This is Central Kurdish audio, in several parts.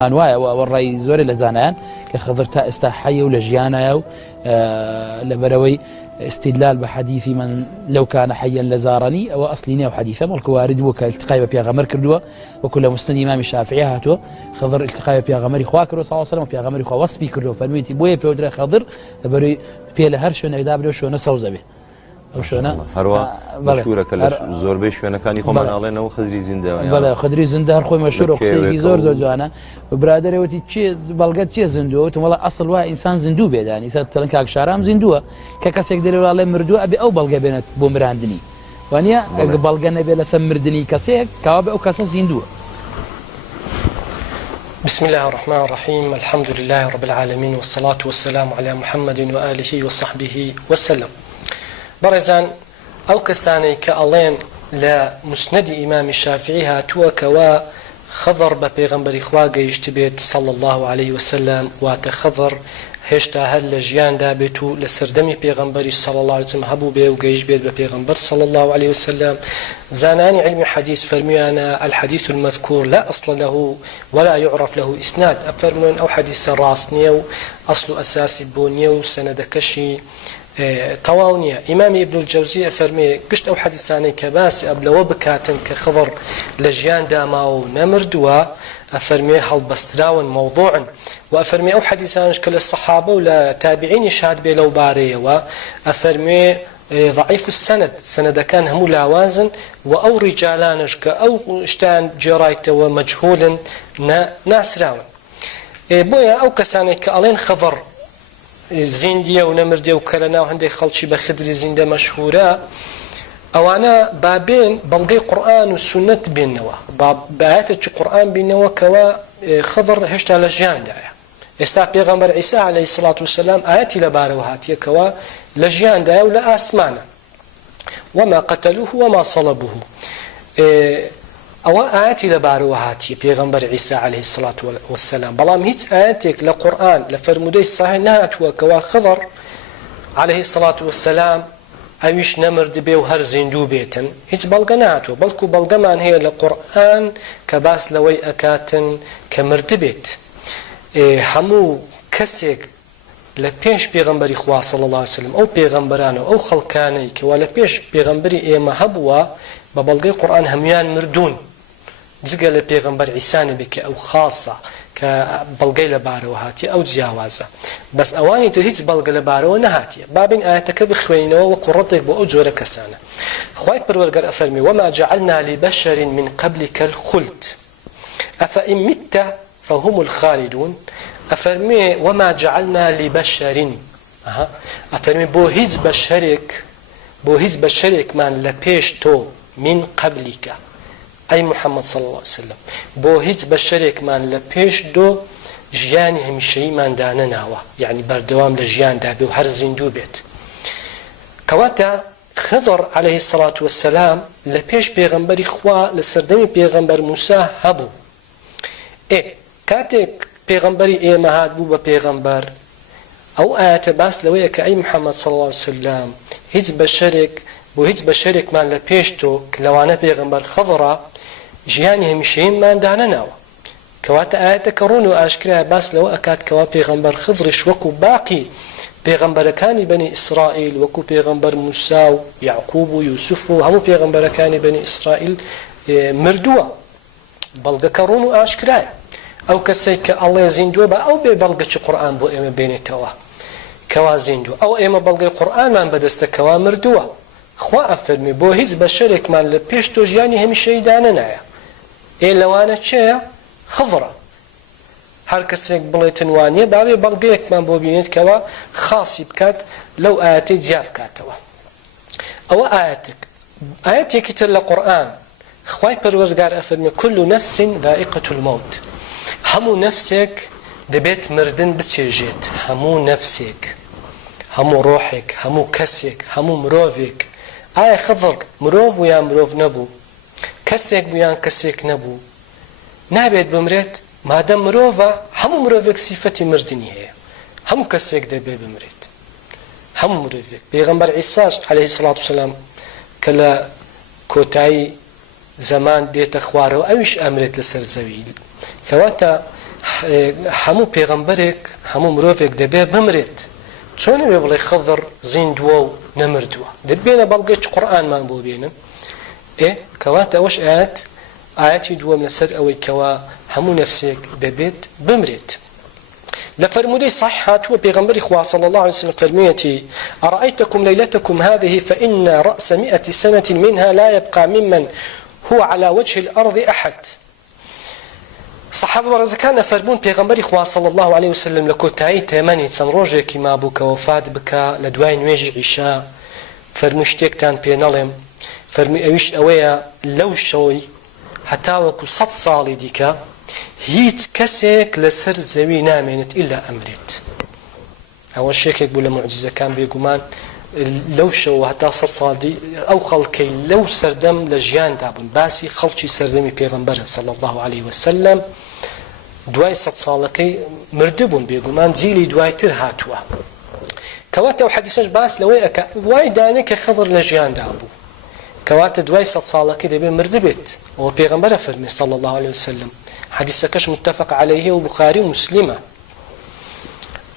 وایە وەڕای زۆرە لە زانایان کە خەضر تا ئێستا حەیە و لە ژیانایە و لەبەرەوەی استدلال بحديث من لو كان حيا لزارني او اصليني او حديثه ملك وارد وك التقاء بيغمر كردوا وكل مستند امام الشافعي هاتو خضر التقاء بيغمر خوا كرو صلى الله عليه وسلم بيغمر خوا وصفي كردوا فرميتي بويا بيودر خضر بري بيله هر شو نيدابلو شو نسوزه به او شونا هروا مشهوره كل زوربي شو انا كان يقوم علينا وخضري زنده بلا خضري زنده هر خوي مشهور وقصي زور جوانا برادر وتي تشي بلغت تشي زندو تو والله اصل وا انسان زندو بيد يعني انسان كاك شارام زندوه ككسك دير والله مردو ابي او بلغه بينت بومراندني وانيا بلغه نبي لسمردني كسيك كواب او كاس زندوه. بسم الله الرحمن الرحيم الحمد لله رب العالمين والصلاة والسلام على محمد وآله وصحبه وسلم. برزان أو كساني كألين لا مسند إمام الشافعي هاتوا كوا خضر ببيغمبر إخوة جيشتبيت صلى الله عليه وسلم واتخضر هشتا هل لجيان دابتو لسردمي بيغمبري صلى الله عليه وسلم هبو بيه وجيش بيت ببيغمبر صلى الله عليه وسلم. زاناني علم حديث فرميانا الحديث المذكور لا أصل له ولا يعرف له إسناد أفرمون أو حديث راسنيو أصل أساسي بونيو سند كشي تواونيا. إمام ابن الجوزي فرمي قشت أو حديثاني كباس أبلو بكاتن كخضر لجيان داماو نمردوا أفرمي هل بستراون موضوعا وأفرمي أو حديثان كل الصحابة ولا تابعين يشهد بلو باريه وأفرمي ضعيف السند سند كان هم لاوازن وأو رجالانش أو اشتان جرايته ومجهول ناسراون بويا أو كساني كألين خضر زندية ونمردية وكلنا وهندي خلشي بخدر زندة مشهورة أوانا بابين بلغي قرآن والسنة بينوا بآيات القرآن بينوا كوا خضر هشت على جيان دايا استا پیغمبر عيسى عليه الصلاة والسلام آياتي لباروهاتي كوا لجيان دايا ولا آسمانا وما قتلوه وما صلبوه أو آياتي لباروهاتي پیغمبر عيسى عليه الصلاة والسلام بلام هيت آياتك لقرآن لفرمودي الصحيح نهاتوا كوا خضر عليه الصلاة والسلام أويش نمرد بيه وهر زندو بيتن هيت بلغة نهاتوا بلكو بلغة من هي لقرآن كباس لوي أكاتن كمرد بيت همو كسيك لپیش پیغمبری خوا صلی الله علیه وسلم او پیغمبران او خلقانی که ولا پیش پیغمبری ایما هبوا ببلغی قرآن همیان مردون زگه لپیغمبر عیسانی بک او خاصه که بلغی لبارو هاتی او جیاوازه بس اوانی تر هیچ بلغ لبارو نهاتی بابین آیتک بخوینه و قرطک بو او جوره کسانه خواهی پرورگر افرمی وما جعلنا لبشر من قبلك الخلد افا ام مت فهم الخالدون أفرمي وما جعلنا لبشر أفرمي بو هز بشرك من لبيش تو من قبلك أي محمد صلى الله عليه وسلم بو هز بشرك من لبيش دو جياني همشي من دانناوا يعني بردوام لجيان دابي وهر زندو بيت كواتا خضر عليه الصلاة والسلام لبيش بيغمبري خوا لسردمي بيغمبر موسى هبو كاتك پیغمبری ایمه هات بو با پیغمبر او آیت باس لویه که ای محمد صلی الله علیه وسلم هیچ بشرک من لپیشتو که لوانه پیغمبر خضره جیانی همیشهیم من دانه ناوه كوات آيات كرون وأشكرها باس لو أكاد كوا بيغمبر خضرش وكو باقي بيغمبر كان بني إسرائيل وكو بيغمبر موسى ويعقوب ويوسف هم بيغمبر كان بني إسرائيل مردوا بلغ كرون وأشكرها أو كسيك الله زندوا با أو ببلغ القرآن بو إما بين توا كوا زندوا أو إما بلغ القرآن من بدست كوا مردوا خوا أفرمي بو هيز بشرك من لبيشتو جاني هم شيدانا نايا إيه لوانا تشيا خضرة هر کەسێک بڵێتن وانیە باوێ بەڵگەیەکمان بۆ بینێت کەەوە خاصی بکات لەو ئاەتەی جیا بکاتەوە ئەوە ئاەتێکی تر لە قورئان خوای پەروەردگار ئەفەرمێ كل نفس ذائقة الموت هەموو نەفسێک دەبێت مردن بچێژێت هەموو نەفسێک هەموو ڕۆحێک هەموو کەسێک هەموو مرۆڤێک ئایا خضر مرۆڤ بوو یان مرۆڤ نەبوو کەسێک بوو یان کەسێک نەبوو نابێت بمرێت مادەم مرۆڤە هەموو مرۆڤێک سیفەتی مردنی هەیە هەموو کەسێک دەبێ بمرێت هەموو مرۆڤێک پێغەمبەر عیساش عەلەیهی سەڵات وسەلام کە لە کۆتایی زەمان دێتە خوارەوە ئەویش ئەمرێت لەسەر زەوی کەواتە هەموو پێغەمبەرێک هەموو مرۆڤێک دەبێ بمرێت چۆن نەبێ بڵێ خەضر زیندووە و نەمردووە دەبێنە بەڵگەی قورئانمان بۆ بێنن کەواتە ئەوەش ئاەتی دووەم لەسەر ئەوەی کەوا هەموو نەفسێک دەبێت بمرێت لفرمودي صحة وبيغمبر إخوة صلى الله عليه وسلم فرميتي أرأيتكم ليلتكم هذه فإن رأس 100 سنة منها لا يبقى ممن هو على وجه الأرض أحد صحابة ورزكان فرمون بيغمبر إخوة صلى الله عليه وسلم لكوتاي تيماني تنروجك ما بك وفات بك لدواي نواجي عشاء فرمشتك تان بينالهم فرمي أويش أويا لو شوي حتى وكو 100 صالي ديكا هیچ کەسێک لەسەر زەوی نامێنێت ئیلا ئەمرێت ئەوە شێکێک بوو لە معجزەکان بێگومان لەو شەوە هەتا 100 ساڵی ئەو خەڵکەی لەو سەردەم لە ژیاندا بوون باسی خەڵکی سەردەمی پێغەمبەرن صلی الله عليه وسلم دوای 100 ساڵەکەی مردبوون بێگومان جیلی دوایتر هاتووە کەواتە ئەو حەدیسەش باس لەوەی ئەکا وای دانێ کە خەضر لە ژیاندا بوو کەواتە دوای 100 ساڵەکەی دەبێ مردبێت ئەوە پێغەمبەرە فەرمێ صلی الله عليه وسلم حديثكش متفق عليه وبخاري ومسلمة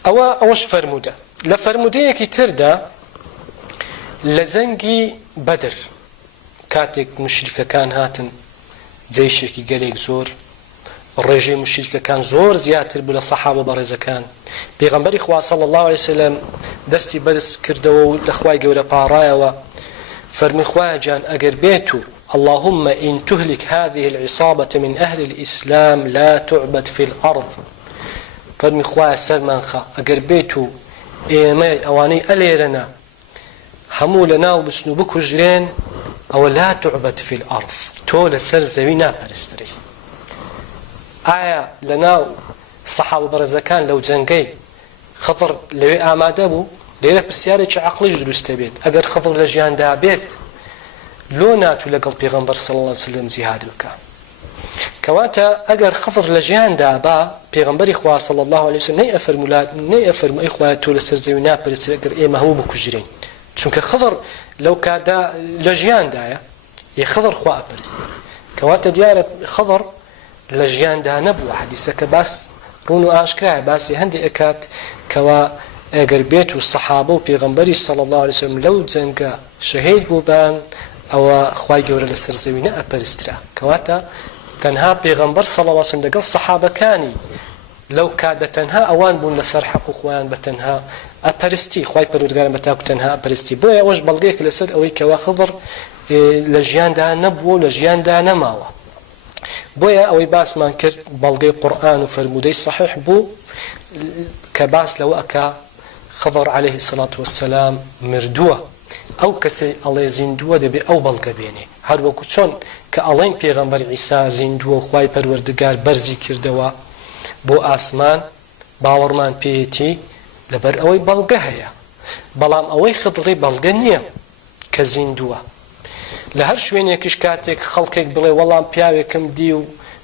أوش فرمودة لفرمودة كي تردا لزنجي بدر كاتك مشركة كان هاتن زيشكي قاليك زور الرجي مشركة كان زور زياتر بلا صحابة برزة كان بيغمبر إخوة صلى الله عليه وسلم دستي برس كردو لأخواي قولة بارايا فرمي خوايا جان أقر بيتو اللهم إن تهلك هذه العصابة من أهل الإسلام لا تعبد في الأرض فرمي خوايا سرمانخا أقر بيتو إيمي أواني أليرنا همولنا وبسنو بكجرين أو لا تعبد في الأرض تولى سر زوينا برستري آية لنا صحابة برزكان لو جنقي خضر لو آماده بو ليلة بسيارة عقلش دروست بيت أقر خضر لجيان دا بيت لو ناتو لقل بيغمبر صلى الله عليه وسلم زيهاد بك كواتا اگر خضر لجيان دابا بيغمبر إخوة صلى الله عليه وسلم ني أفرمو إخوة تولى سرزيونا برس اگر إيما هو بكجرين چونك خضر لو كادا لجيان دايا خضر خواء برس كواتا ديارة خضر لجيان دا نبوة حديثك باس رونو آشكرا باسي هندي اكات كوا اگر بيتو الصحابة وبيغمبري صلى الله عليه وسلم لو زنقا شهيد بوبان أو خواي جورا لسرزوينا أبرسترا كواتا تنها بيغمبر صلى الله عليه وسلم دقل الصحابة كاني لو كاد تنها أوان بون لسر حق خوان بتنها أبرستي خواي بردقان بتاكو تنها أبرستي بويا وش بلغيك لسر أوي كوا خضر لجيان دا نبو لجيان دا نماوا بويا أوي باس ما انكر بلغي قرآن وفرمودي صحيح بو كباس لو أكا خضر عليه الصلاة والسلام مردوه ئەو کەسەی ئەڵێ زیندووە دەبێ ئەو بەڵگە بێنێ هەروەکو چۆن کە ئەڵێن پێغەمبەر عیسا زیندووە خوای پەروەردگار بەرزی کردەوە بۆ ئاسمان باوەڕمان پێیەتی لەبەر ئەوەی بەڵگە هەیە بەڵام ئەوەی خضری بەڵگە نییە کە زیندووە لە هەر شوێنێکیش کاتێک خەڵکێک بڵێ وەڵام پیاوێکم دی و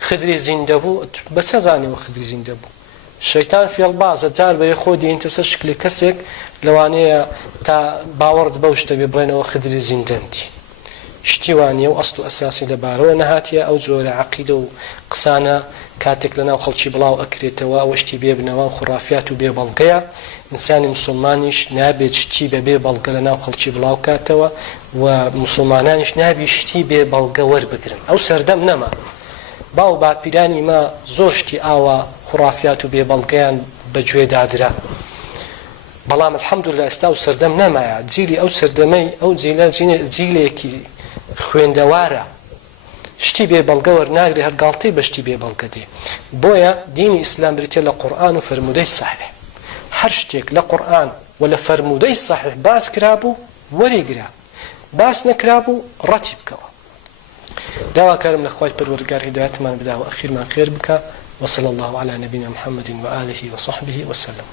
خدری زیندە بوو بەچە زانیوە خدری زیندە بوو شەیتان فێڵبازە جار بە خۆ دێنتە سەر شکلی کەسێک لەوانەیە تا باوەڕت بەو شتە بێ بڵێنەوە خدری زیندەندی شتی وانیە و ئەسڵ و ئەساسی لەبارەوە نەهاتیە ئەو جۆرە عەقیدە و قسانە کاتێک لەناو خەڵکی بڵاو ئەکرێتەوە ئەوە شتی بێ بنەوە و خوڕافیات و بێ بەڵگەیە ئینسانی موسڵمانیش نابێت شتی بەبێ بەڵگە لەناو خەڵکی بڵاو کاتەوە و موسڵمانانیش نابی شتی بێ بەڵگە وەربگرن ئەو سەردەم نەما باو باپیرانی ما زۆر شتی ئاوا خوڕافیات و بێ بەڵگەیان بەگوێ دادرا بەڵام الحەمدولله ئێستا و سەردەم نەمایە جیلی ئەو سەردەمەی ئەو جیلێکی خوێندەوارە شتی بێ بەڵگە وەرناگرێ هەر گاڵتەی بە شتی بێ بەڵگە دێ بۆیە دینی ئیسلام بریتێ لە قورئان و فەرموودەی صحیح هەر شتێک لە قورئان و لە فەرموودەی صحیح باس کرابوو وەریگرا باس نەکرابوو ڕەتی بکەوە داواکارم لە خوای پەروەردگار هیدایەتمان بدا و ئەخیرمان خێر بکە وصلى الله على نبينا محمد وآله وصحبه وسلم